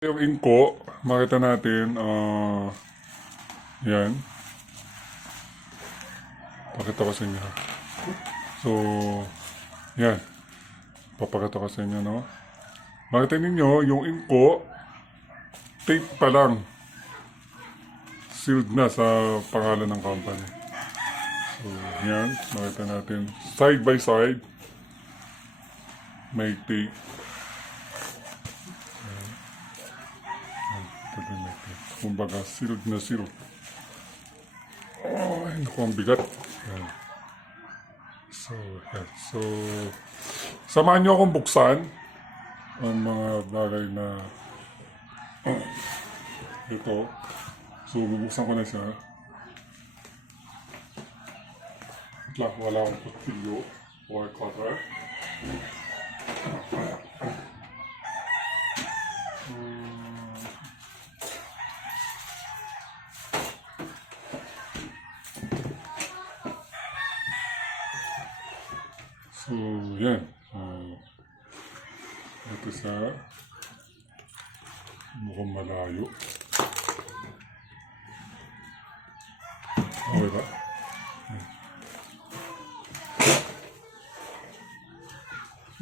Yung INGCO, makita natin, yan. Pakita ko sa inyo. So, yan. Papakita ko sa inyo, no? Makita ninyo, yung INGCO, tape pa lang. Sealed na sa pangalan ng company. So, yan. Makita natin. Side by side, may tape. Kumbaga, sealed na sealed. Oh, naku, ang bigat. Yan. So, yan. So, samahan nyo akong buksan ang mga bagay na ito. So, bubuksan ko na siya. Wala akong kutsilyo or cutter. So, yan. Ito sa mukhang malayo. Okay ba?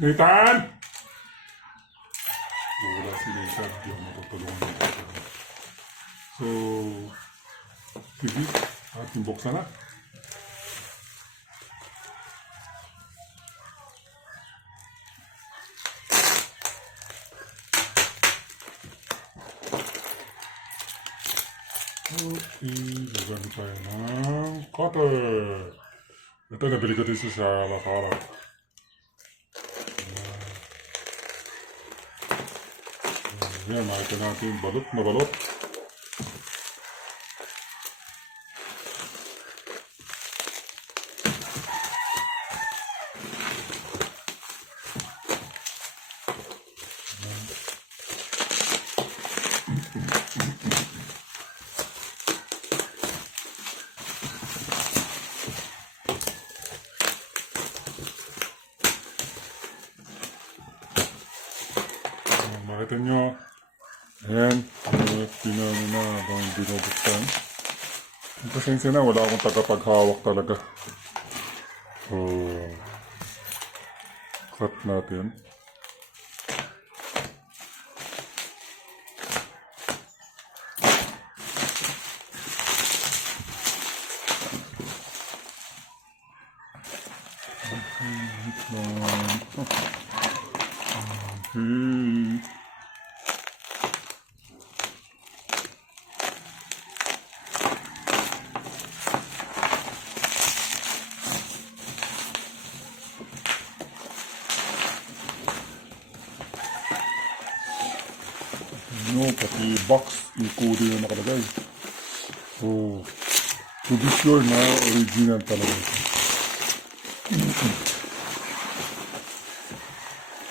Nathan! So, wala si Nathan. Hindi ako matutulungan ng Nathan. So, sige. Ating buksan na. Okay, gagamit tayo ng cutter. Ito, nabili ko dito sa Lazada. Ayan, makita natin balot na balot. Makita nyo, ayan, pinano na habang binubuksan. Pasensya na, wala akong tagapaghawak talaga. So, cut natin. Okay. No, pati box included na nakalagay. So, to be sure na original talaga ito.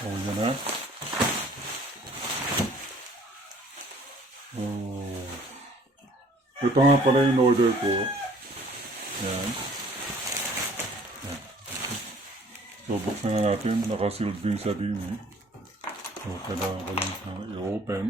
Oh, yan na. Oh. Ito nga pala yung order ko. Yan. Yan. So, buksan na natin. Nakasealed din sa din. So, kailangan ko lang i-open.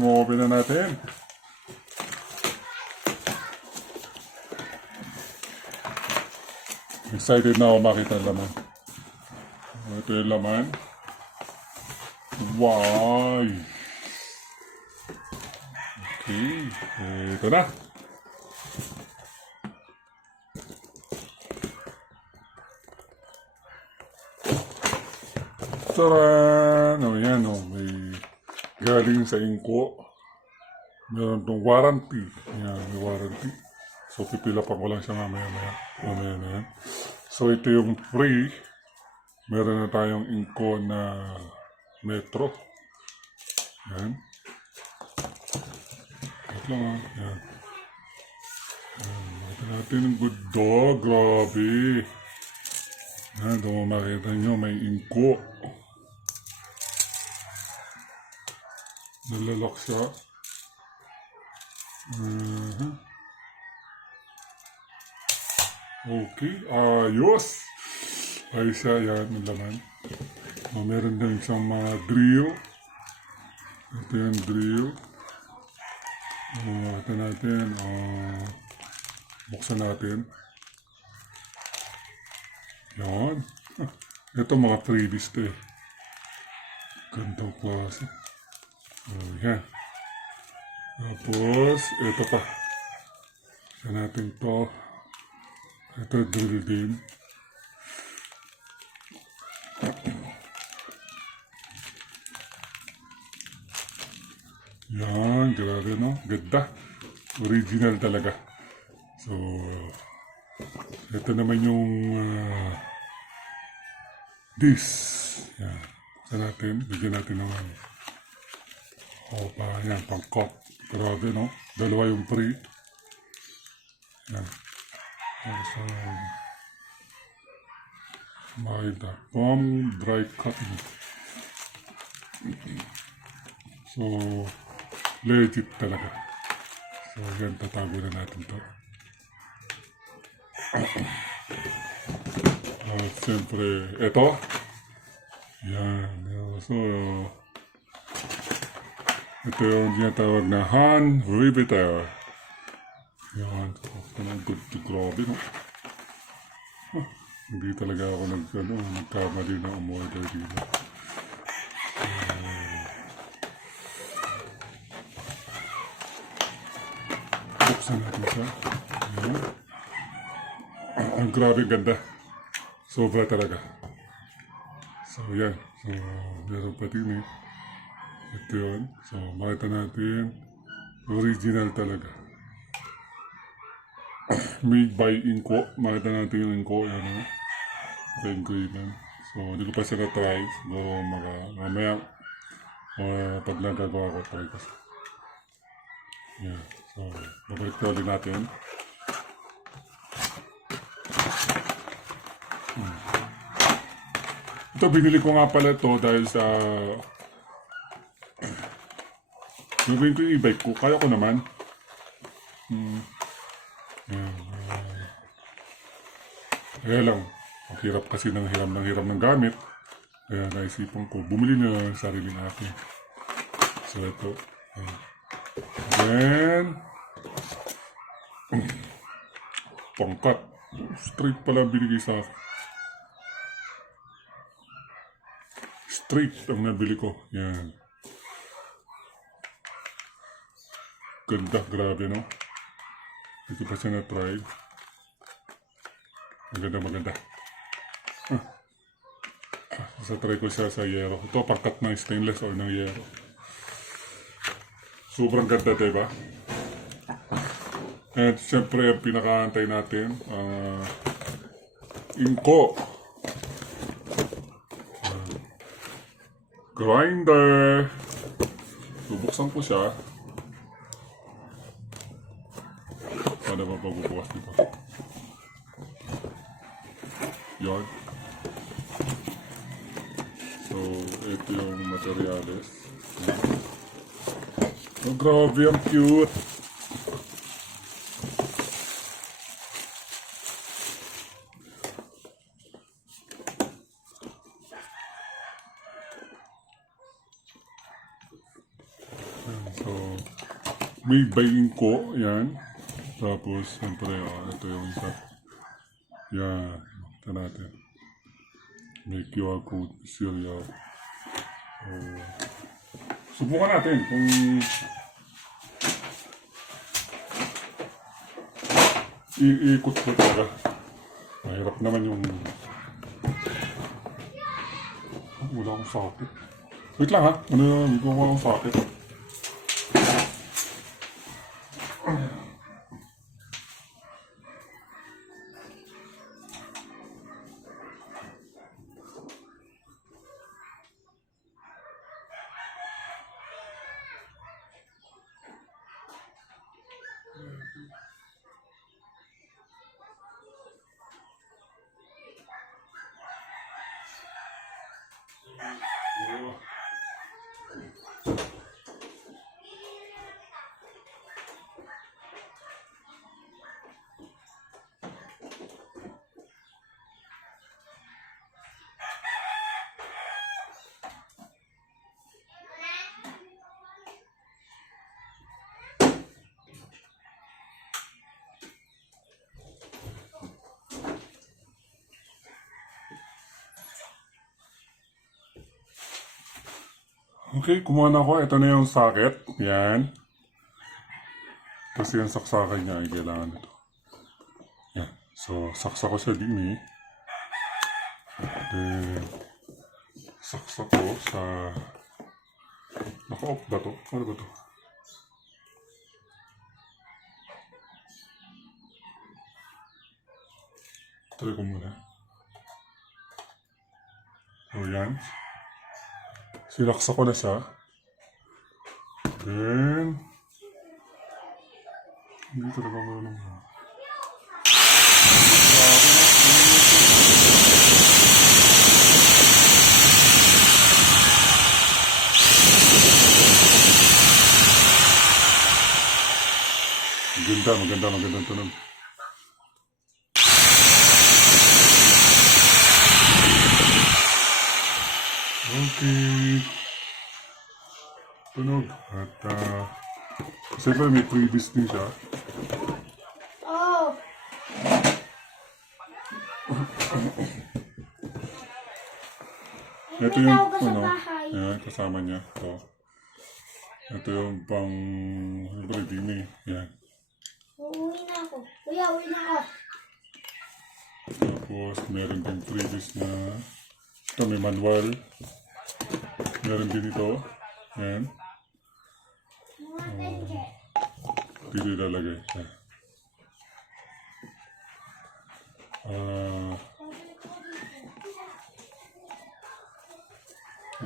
Mo-open na natin. Excited na ako makita ang laman. Ito yung laman. Wow! Okay. Ito na. Taran! O yan o. May galing sa INGCO. Meron itong warranty. Yan, may warranty. So, pipilapan ko lang siya mamaya-maya. Mamaya na yan. So, ito yung free. Meron na tayong INGCO na metro. Yan. Ito lang ha. Yan. Yan. Makita natin ang good dog. Grabe. Yan, kung makita nyo, may INGCO. Nalalak siya. Okay, ayos. Ayos siya, yan, ang laman. Meron din siyang mga drill. Ito yung drill. Ito natin, buksan natin. Yan. Ito mga freebies to eh. Gandang klase. Yan. Tapos, ito pa. Buksan natin to. Ito drill din. Yan, grabe no? Ganda. Original talaga. So, ito naman yung this. Yan. Buksan natin. Bigyan natin naman. Yan, pang-cup. Grabe no? Dalawa yung free. Yan. So, makita. Foam dry cotton. So, legit talaga. So, yan, tatago na natin to. At siyempre, ito. Yan. So, ito yung tinatawag na hand riveter. Yan. Grabe, no? Hindi talaga ako nagkamali na umorder dito. Buksan natin siya. Ang grabe ganda. Sobra talaga. So yan. So meron pa din eh. Ito yun. So makita natin. Original talaga. Made by INGCO. Makita natin yung INGCO. Yan o. Engraving. So hindi ko pa siya na-try. Siguro mamaya pag nagagawa ko try ko. Yan. So, babalik ko ulit natin. Ito, binili ko nga pala ito dahil sa gawin ko yung e-bike ko. Kaya ko naman. Kaya lang, ang hirap kasi ng hiram ng gamit. Kaya naisipan ko, bumili na lang ng sariling akin. So, ito. Then, pangkat. Straight pala binigay sa akin. Straight ang nabili ko. Yan. Ganda, grabe no? Ito pa siya na-try. Maganda. Sa-try ko siya sa yero. Ito, pangkat ng stainless or ng yero. Sobrang ganda, diba? At siyempre, ang pinakaantay natin, INGCO. Grinder. Bubuksan ko siya. Paano ba pagbubukas dito? Yan. So, ito yung materials. Oh, grabe, ang cute. So, made by INGCO, yan. Tapos, siyempre, ito yung isa. Yan, ito natin. May QR code, serial. So, subukan natin kung iikot ko talaga. Mahirap naman yung wala akong socket. Wait lang ha, hindi ko wala akong socket. Okay, kumuha na ako. Ito na yung socket. Yan. Kasi yung saksakan niya ay kailangan ito. Yan. So, saksa ko siya din eh. Then, saksa ko sa... Naka-off ba to? Ano ba to? Try ko muna. So, yan. Sinaksa ko na siya. Then, hindi talaga marunong ha. Magandang tunog. Okay. Tunog. At, siyempre may freebies din siya. Oh. Ito yung, ano, yan, kasama niya. Ito yung pang, siyempre din eh. Yan. Uuwi na ako. Kuya, uwi na ako. Tapos, meron din freebies na, ito may manual. Meron din ito. Yan. Dito ilalagay. Yan.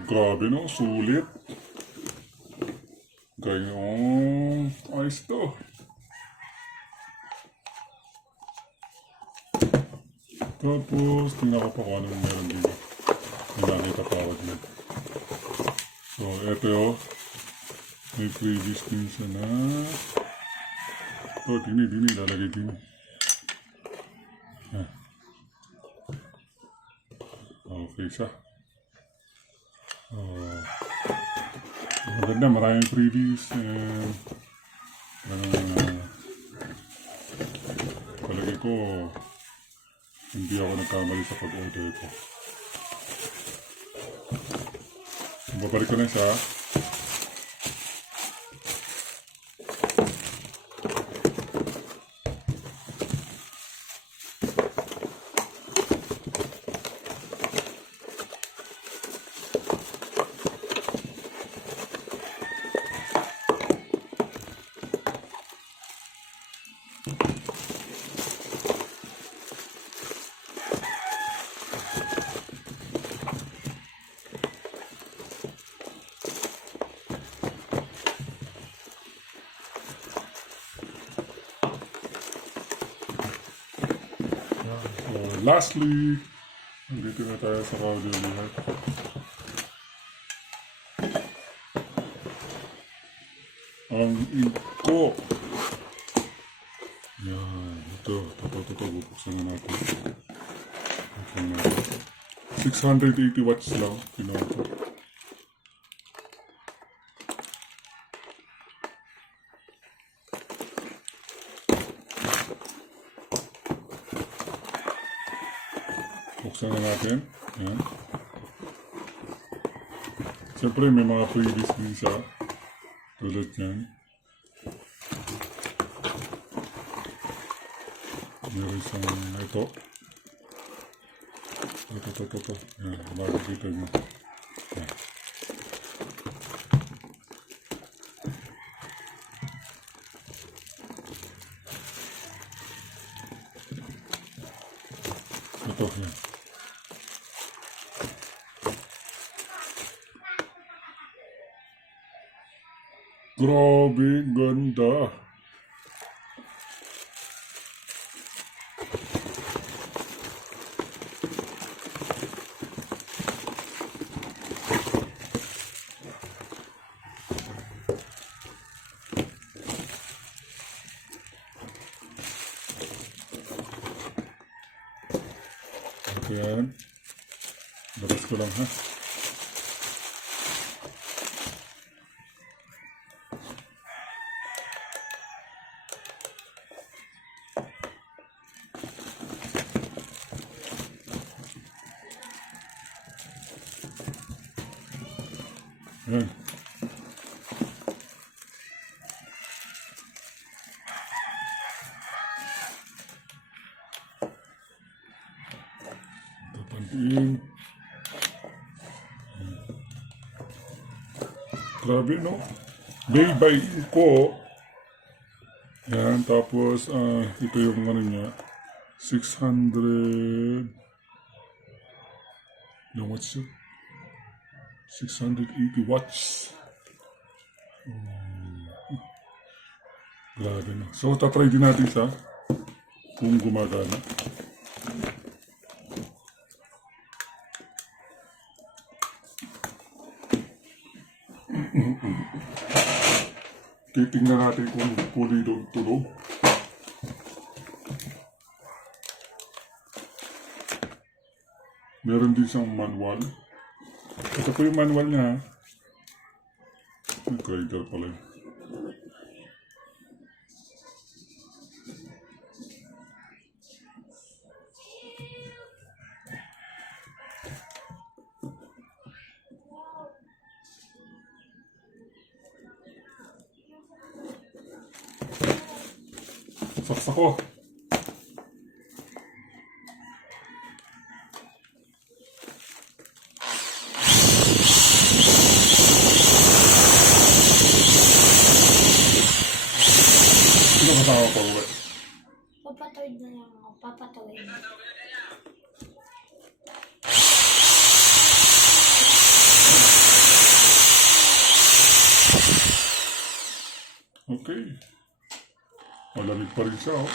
Grabe no, sulit. Gayong ayos to. Tapos, tingnan ko pa kung anong meron dito. May nakita pa ako dito. So, eto yun. May previous din siya na... Ito, dini, lalagay dini. Okay siya. Maganda, maraming previous. Palagi ko, hindi ako nagkamali sa pag-order ko. Babalik ko na siya. Lastly, nandito na tayo sa audio lahat. Ang INGCO. Yan. Ito. Bubuksan na natin. 680 watts lang. Pinuha ko. Buksan na natin. Yan. Siyempre may mga freebies din siya. Tulad yan. Meron siyang ito. Ito. Yan. Makikita nyo. Yan. Ito. Yan. Grabe, ganda. Yan. Labas ko lang ha. Yan. Tapantiin. Grabe, no? Made by INGCO. Yan, tapos, ito yung ano niya. 600... No, what's it? 680 watts. Grabe na. So, tatry din natin siya kung gumagana. Titingnan natin kung pulido tulog. Meron din siyang manual. Ito po yung manual niya. Yung grinder pala yun. Saksak ko. Sino kasama pa uwi? Papatawid na lang ako. Papatawid. Okay. Malamig pa rin siya, oh.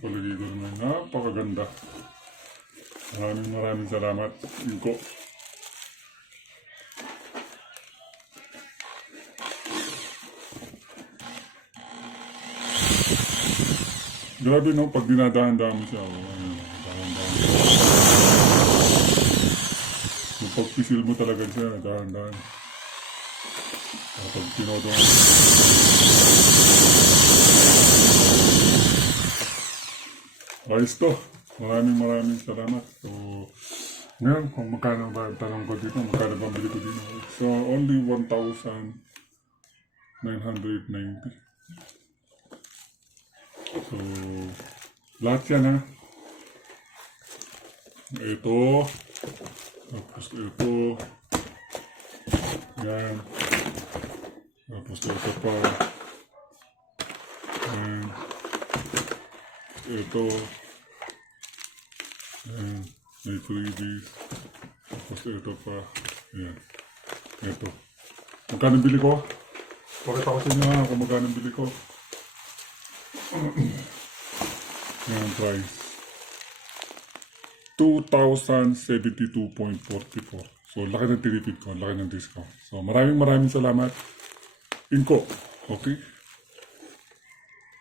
Palagay ko naman. Napakaganda. Maraming salamat, INGCO. Grabe, no? Pag dinadahan-dahan mo siya, dahan-dahan. Yung pagpisil mo talaga siya, dahan-dahan. Pag tinodong ayos to. Maraming salamat. So, ngayon, kung magkano ba tanong ko dito, magkano ba bili ko dito? So, only 1,990. So, lahat yan ha. Ito. Tapos ito. Yan. Tapos ito pa. Yan. Ito. Yan. May freebies. Tapos ito pa. Yan. Ito. Magkano bili ko? Pakita ko sa inyo ha kung magkano bili ko. Yan price. 2,072.44. So, laki ng tinipid ko. Laki ng discount. So, maraming salamat. INGCO. Okay?